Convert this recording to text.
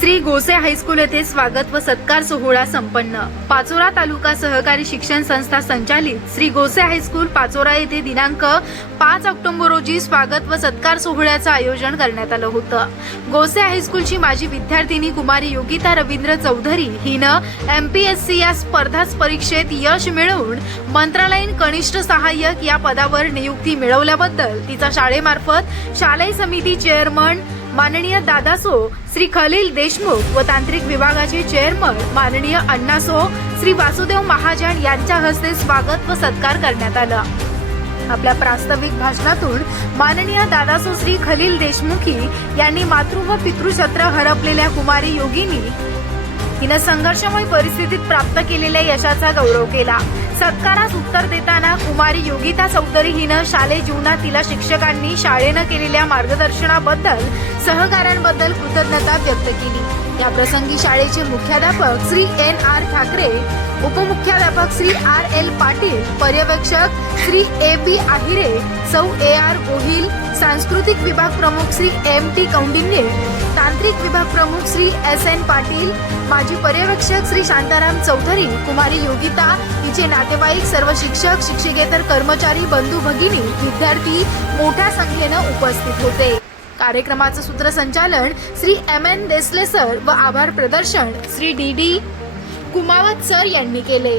Shri गोसे high school येथे स्वागत व सत्कार सोहळा संपन्न. पाचोरा तालुका सहकारी शिक्षण संस्था संचालित श्री गोसे हायस्कूल पाचोरा येथे दिनांक पाच ऑक्टोबर रोजी स्वागत व सत्कार सोहळ्याचं आयोजन करण्यात आलं होतं. गोसे हायस्कूलची माजी विद्यार्थिनी कुमारी योगिता रवींद्र चौधरी हिनं सी या स्पर्धा परीक्षेत यश मिळवून मंत्रालयीन कनिष्ठ सहाय्यक या पदावर नियुक्ती मिळवल्याबद्दल तिचा शाळेमार्फत शालेय समिती चेअरमन माननीय दादासो श्री खलील देशमुख व तांत्रिक विभागाचे चेअरमन माननीय अण्णासो श्री वासुदेव महाजन यांच्या हस्ते स्वागत व सत्कार करण्यात आला. आपल्या प्रास्ताविक भाषणातून माननीय दादासो श्री खलील देशमुखी यांनी मातृ व पितृशत्र हरपलेल्या कुमारी योगिनी हिनं संघर्षमय परिस्थितीत प्राप्त केलेल्या यशाचा गौरव केला. सत्कारास उत्तर देताना कुमारी योगिता चौधरी हिनं शालेय जीवनात तिला शिक्षकांनी शाळेनं केलेल्या मार्गदर्शनाबद्दल सहकाऱ्यांबद्दल कृतज्ञता व्यक्त केली. या प्रसंगी शाळेचे मुख्याध्यापक श्री एन आर ठाकरे उपमुख्याध्यापक श्री आर एल पाटील पर्यवेक्षक श्री ए बी आहिरे सौ ए आर गोहिल सांस्कृतिक विभाग प्रमुख श्री एम टी कौंडिन्ये तांत्रिक विभाग प्रमुख श्री एस एन पाटील माजी पर्यवेक्षक श्री शांताराम चौधरी कुमारी योगिता हिचे नातेवाईक सर्व शिक्षक शिक्षिकेतर कर्मचारी बंधू भगिनी विद्यार्थी मोठ्या संख्येनं उपस्थित होते. कार्यक्रमाचं सूत्रसंचालन Shri M N Desale sir व आभार प्रदर्शन Shri D D Kumawat sir यांनी केले.